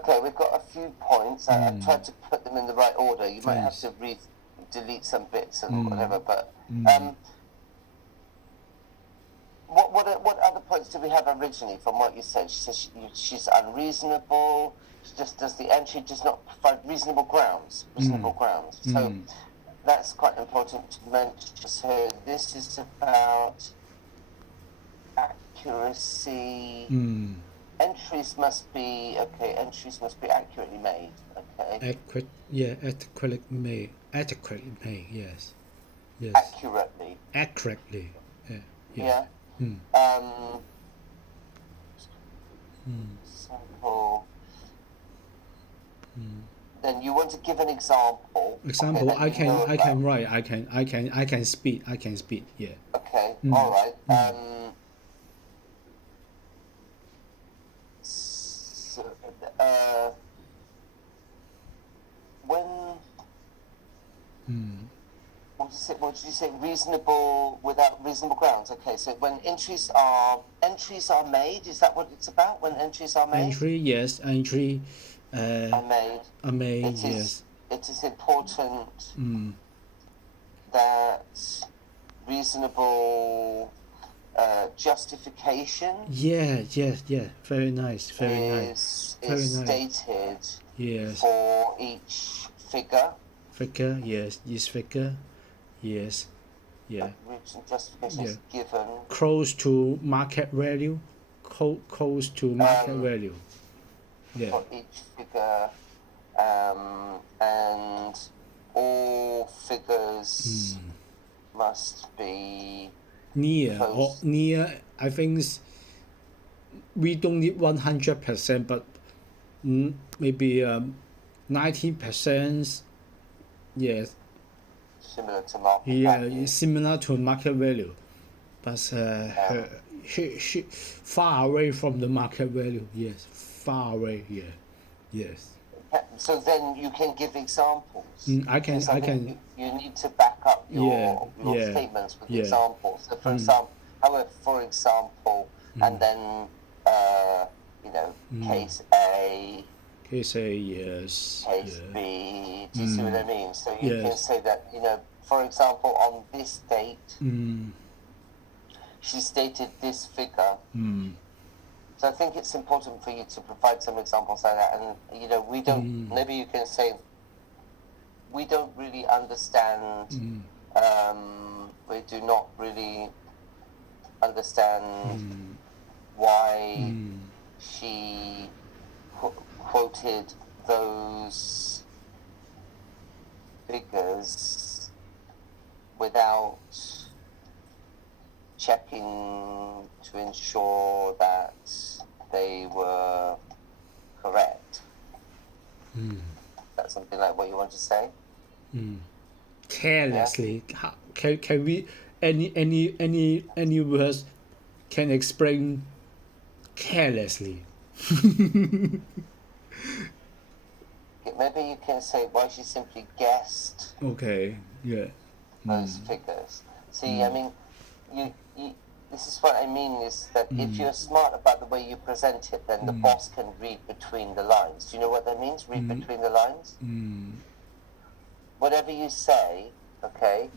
Okay, we've got a few points. I've tried to put them in the right order. You might have Thanks. to delete some bits and whatever. But what other points do we have originally from what you said? She says she's unreasonable. The entry does not provide reasonable grounds. So that's quite important to mention. So this is about accuracy. Entries must be accurately made. Okay. Adequately made. Yes. Accurately. Accurately. Yeah. Simple. Then you want to give an example. Example, Okay, I can write. I can speak. Yeah. Okay. All right. So, when what did you say? Reasonable without reasonable grounds. Okay. So when entries are made, is that what it's about? When entries are made? Entry, yes. Entry. Are made. Yes. It is important that reasonable justification. Yeah. Very nice. Is stated. Yes. For each figure. Figure, yes. Each figure, yes. Yeah. Reason justification is given. Close to market value. Close to market value. Yeah. For each figure, and all figures must be near close. Or near. I think we don't need 100%, but maybe 90%. Yes. Similar to market value. Similar to market value, but she far away from the market value. Yes, far away. Yeah. Yes. So then you can give examples. I can. You need to back up your statements with examples. So for example, and then case A. Case A, yes. Case B. Do you see what I mean? So you can say that for example, on this date, she stated this figure. So I think it's important for you to provide some examples like that. And, we don't, maybe you can say, we don't really understand, we do not really understand why she quoted those figures without checking to ensure that they were correct. That's something like what you want to say. Carelessly. Yeah. Can we any words can explain carelessly? Maybe you can say why she simply guessed. Okay. Yeah. Those figures. See, I mean, you this is what I mean is that if you're smart about the way you present it, then the boss can read between the lines. Do you know what that means? Read between the lines? Whatever you say, okay,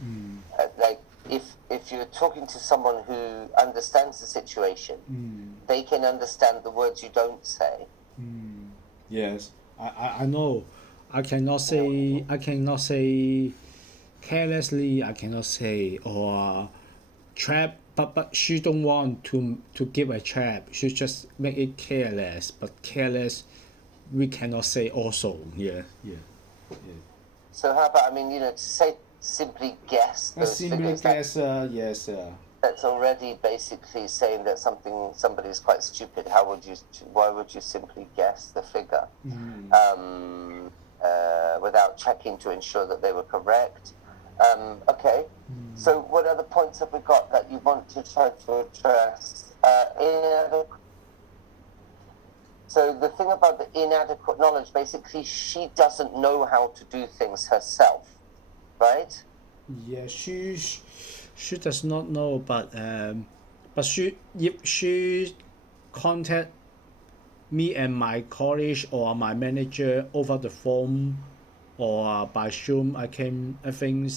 like if you're talking to someone who understands the situation, they can understand the words you don't say. Yes, I know. I cannot say carelessly. I cannot say or trap. But she don't want to give a trap. She just make it careless. But careless, we cannot say also. Yeah. So how about to say simply guess those simply figures? Guess. Yes. That's already basically saying that somebody is quite stupid. Why would you simply guess the figure without checking to ensure that they were correct? Okay. So what other points have we got that you want to try to address? So the thing about the inadequate knowledge, basically, she doesn't know how to do things herself, right? Yeah, she does not know, but if she contact me and my colleague or my manager over the phone or by Zoom, I think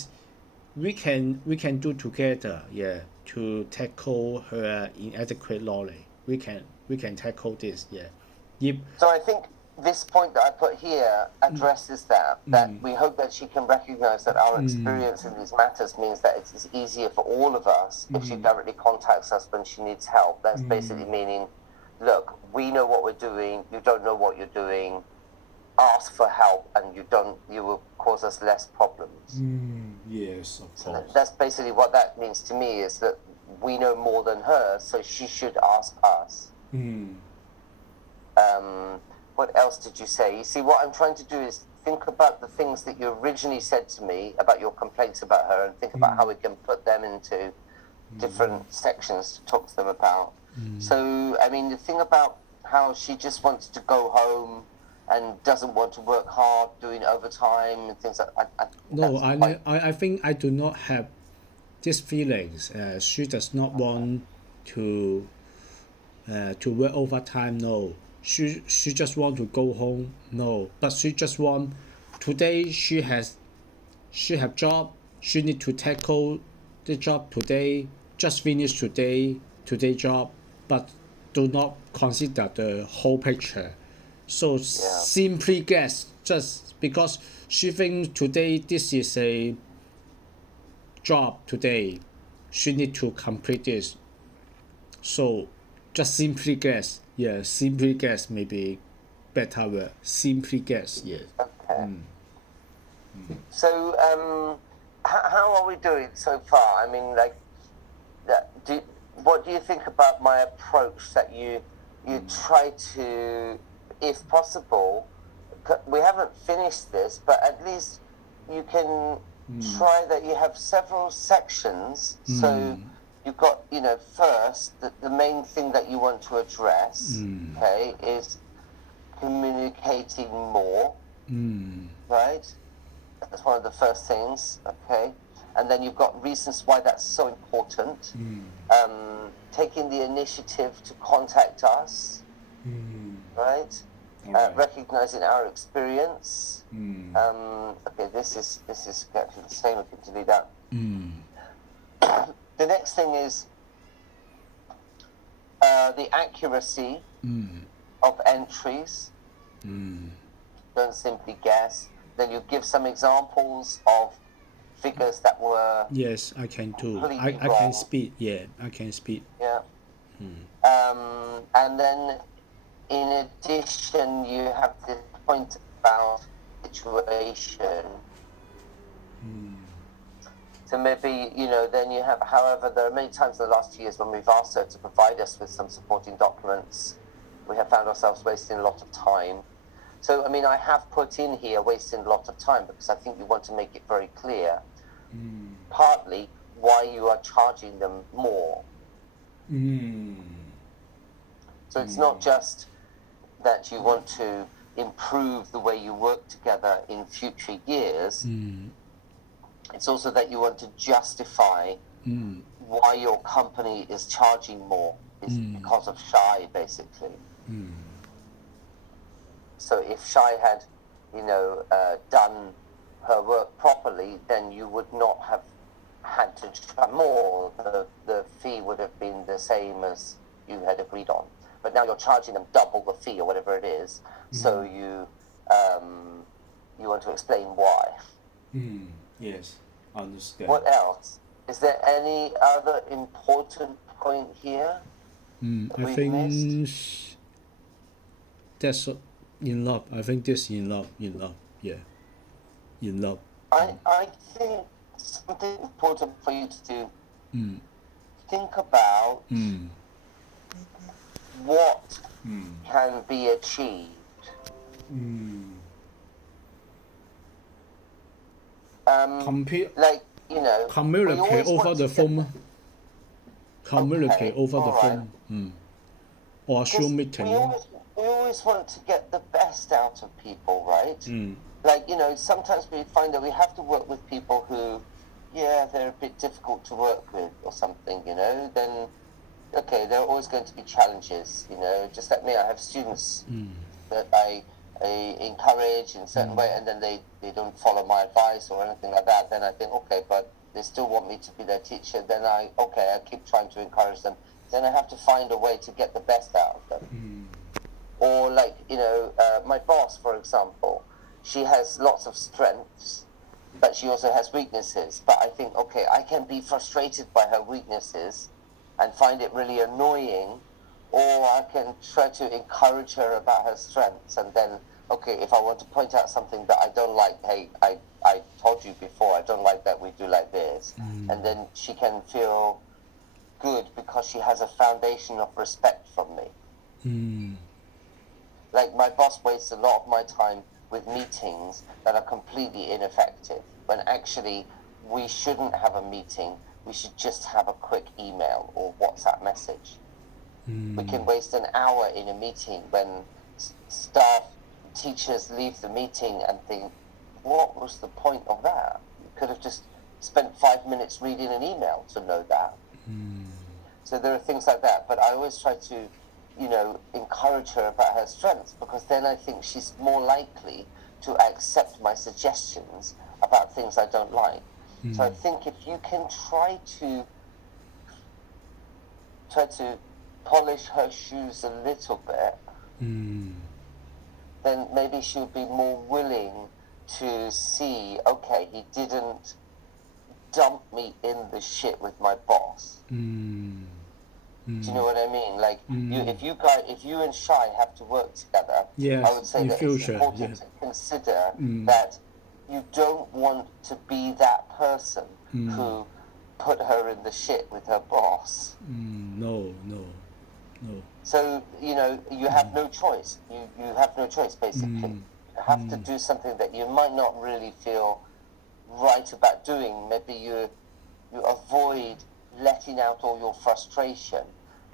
we can do together, yeah, to tackle her inadequate knowledge. We can tackle this, yeah. If So I think this point that I put here addresses that we hope that she can recognize that our experience in these matters means that it's easier for all of us if she directly contacts us when she needs help. That's basically meaning, look, we know what we're doing, you don't know what you're doing, ask for help and you will cause us less problems. yes, of So course. that's basically what that means to me, is that we know more than her, so she should ask us. What else did you say? You see, what I'm trying to do is think about the things that you originally said to me about your complaints about her, and think about how we can put them into different sections to talk to them about. So, I mean, the thing about how she just wants to go home and doesn't want to work hard, doing overtime and things like that. No, That's quite, I think I do not have these feelings. She does not want to work overtime. No, she just want to go home. No, but she just want today. She have job. She need to tackle the job today. Just finish today job, but do not consider the whole picture. So simply guess just because she thinks today this is a job today, she need to complete this. So just simply guess. Yeah, simply guess maybe better word. Simply guess. Yes. okay. So, how are we doing so far? I mean, like, what do you think about my approach that you try to, if possible, we haven't finished this, but at least you can try that you have several sections. So you've got, first, the main thing that you want to address, okay, is communicating more, right? That's one of the first things, okay? And then you've got reasons why that's so important. Taking the initiative to contact us, right? Recognizing our experience. Okay, this is actually the same. We can delete that. The next thing is the accuracy of entries. Don't simply guess. Then you give some examples of figures that were Yes, I can do. I completely can wrong. speak. Yeah, I can speak. Yeah. And then in addition, you have this point about situation. So maybe, then you have, however, there are many times in the last 2 years when we've asked her to provide us with some supporting documents, we have found ourselves wasting a lot of time. So, I mean, I have put in here wasting a lot of time because I think you want to make it very clear, partly why you are charging them more. So it's not just that you want to improve the way you work together in future years. It's also that you want to justify why your company is charging more. It's because of Shai, basically. So if Shai had, done her work properly, then you would not have had to charge more. The fee would have been the same as you had agreed on. But now you're charging them double the fee or whatever it is. So you want to explain why. Yes, understand. What else? Is there any other important point here that I we've think missed? that's enough. I think this enough. Yeah, enough. I think something important for you to do, think about what can be achieved. Like, we Communicate always over want the to get phone. Communicate over the alright. phone. Or Because Zoom meeting. we always want to get the best out of people, right? Like, sometimes we find that we have to work with people who, they're a bit difficult to work with or something, then okay, there are always going to be challenges. Just like me, I have students that I encourage in a certain way, and then they don't follow my advice or anything like that. Then I think, okay, but they still want me to be their teacher. Then I keep trying to encourage them. Then I have to find a way to get the best out of them. Or like, my boss, for example, she has lots of strengths, but she also has weaknesses. But I think, okay, I can be frustrated by her weaknesses and find it really annoying, or I can try to encourage her about her strengths. And then, okay, if I want to point out something that I don't like, hey, I told you before, I don't like that we do like this. And then she can feel good because she has a foundation of respect from me. Like, my boss wastes a lot of my time with meetings that are completely ineffective, when actually we shouldn't have a meeting. We should just have a quick email or WhatsApp message. We can waste an hour in a meeting when staff, teachers leave the meeting and think, what was the point of that? You could have just spent 5 minutes reading an email to know that. So there are things like that. But I always try to, encourage her about her strengths, because then I think she's more likely to accept my suggestions about things I don't like. So I think if you can try to polish her shoes a little bit, then maybe she'll be more willing to see, okay, he didn't dump me in the shit with my boss. Do you know what I mean? Like, if you and Shai have to work together, Yes, I would say in that future, it's important to consider that you don't want to be that person who put her in the shit with her boss. No. So, you have no choice. You have no choice, basically. You have to do something that you might not really feel right about doing. Maybe you avoid letting out all your frustration,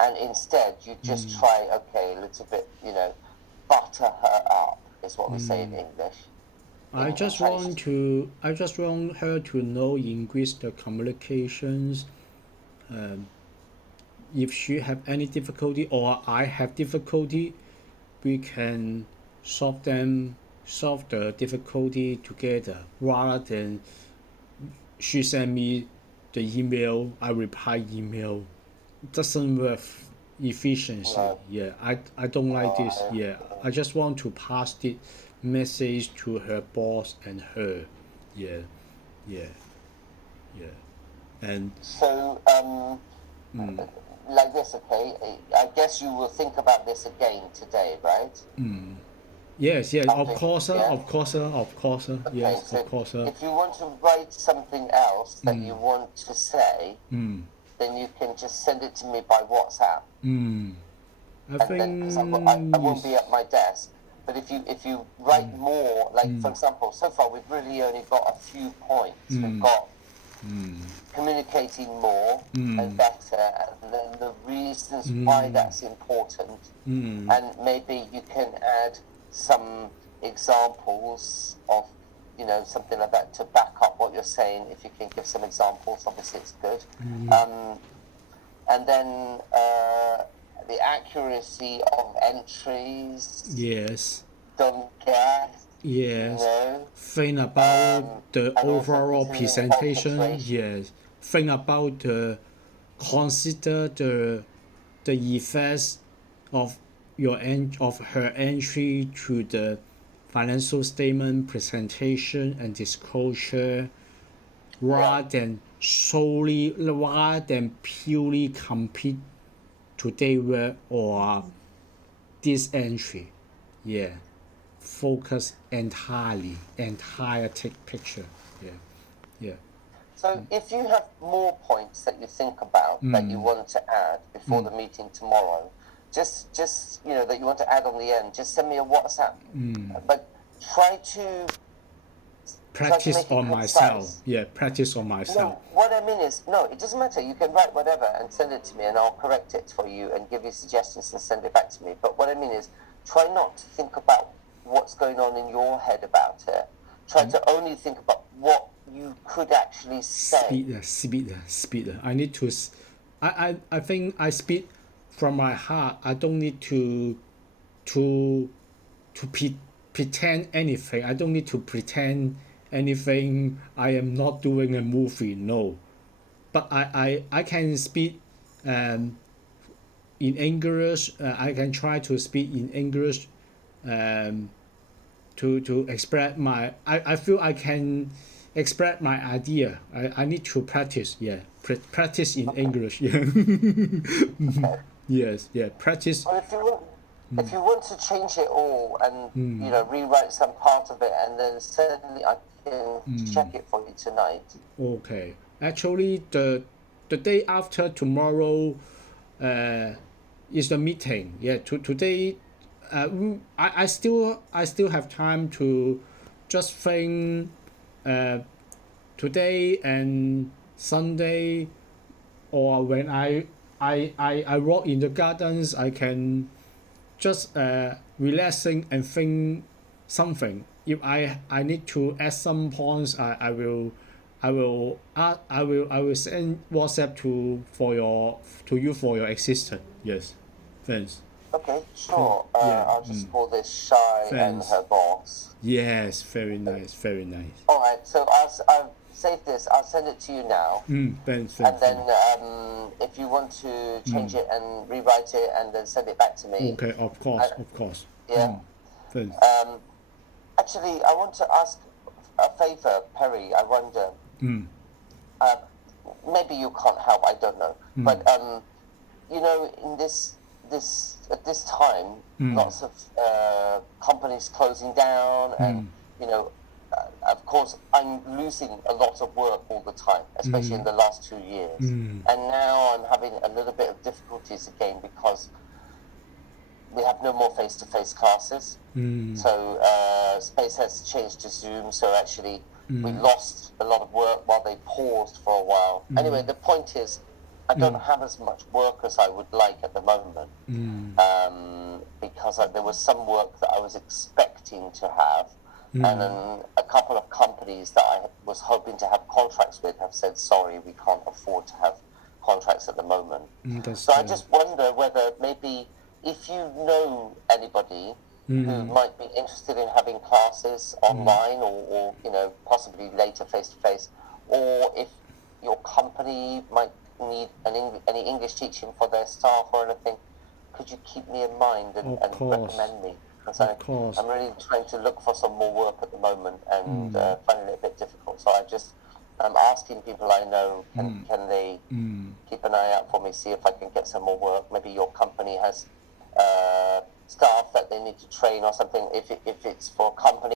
and instead you just try, okay, a little bit, butter her up, is what we say in English. I just want her to know increase the communications. If she have any difficulty or I have difficulty, we can solve the difficulty together, rather than she send me the email, I reply email. It doesn't work efficiency. I don't like this. I just want to pass the message to her boss and her. And So, like this, okay, I guess you will think about this again today, right? yes, of course, yeah? of course, yes, so of course. if you want to write something else that you want to say, then you can just send it to me by WhatsApp. I think Because I won't be at my desk. But if you write more, like for example, so far we've really only got a few points. We've got communicating more and better, and then the reasons why that's important, and maybe you can add some examples of something like that to back up what you're saying. If you can give some examples, obviously it's good. And then the accuracy of entries. Yes. Don't get. Yes. Think about the overall presentation. Yes. Think about consider the effects of her entry to the financial statement presentation and disclosure, rather than purely compete today work or this entry. Focus entire take picture. So if you have more points that you think about that you want to add before the meeting tomorrow, just that you want to add on the end, just send me a WhatsApp. But try to practice on myself. Practice on myself. No, what I mean is, it doesn't matter. You can write whatever and send it to me, and I'll correct it for you and give you suggestions and send it back to me. But what I mean is, try not to think about what's going on in your head about it. Try to only think about what you could actually say. Speed. I need to I think I speak from my heart. I don't need to pretend anything. I don't need to pretend anything. I am not doing a movie. No, but I can speak um, in English. I can try to speak in English um, to express my. I feel I can express my idea. I need to practice. Yeah, practice in English. Yeah. Okay. Yes. Yeah. Practice. Well, if you want to change it all and rewrite some part of it, and then certainly I can check it for you tonight. Okay. Actually, the day after tomorrow is the meeting. Yeah. Today, I still have time to just think. Today and Sunday, or when I walk in the gardens, I can just relaxing and think something. If I need to add some points, I will send WhatsApp to you for your assistant. Yes, thanks. Okay, sure. Yeah. I'll just call this Shy and Thanks. her boss. Yes, very nice, very nice. All right, so I'll save this. I'll send it to you now. Thanks, And thanks. then if you want to change it and rewrite it and then send it back to me. Okay, of course. Yeah. Thanks. Actually, I want to ask a favor, Perry. I wonder. Maybe you can't help. I don't know. But in at this time, lots of companies closing down, and of course, I'm losing a lot of work all the time, especially in the last 2 years. And now I'm having a little bit of difficulties again because we have no more face-to-face classes. So Space has changed to Zoom. So actually, we lost a lot of work while they paused for a while. Anyway, the point is, I don't have as much work as I would like at the moment because there was some work that I was expecting to have. And then a couple of companies that I was hoping to have contracts with have said, sorry, we can't afford to have contracts at the moment. So I just wonder whether maybe if you know anybody who might be interested in having classes online or possibly later face-to-face, or if your company might need any English teaching for their staff or anything, could you keep me in mind and recommend me? Because I'm really trying to look for some more work at the moment and finding it a bit difficult. So I'm asking people I know, can they keep an eye out for me, see if I can get some more work? Maybe your company has staff that they need to train or something. If it's for a company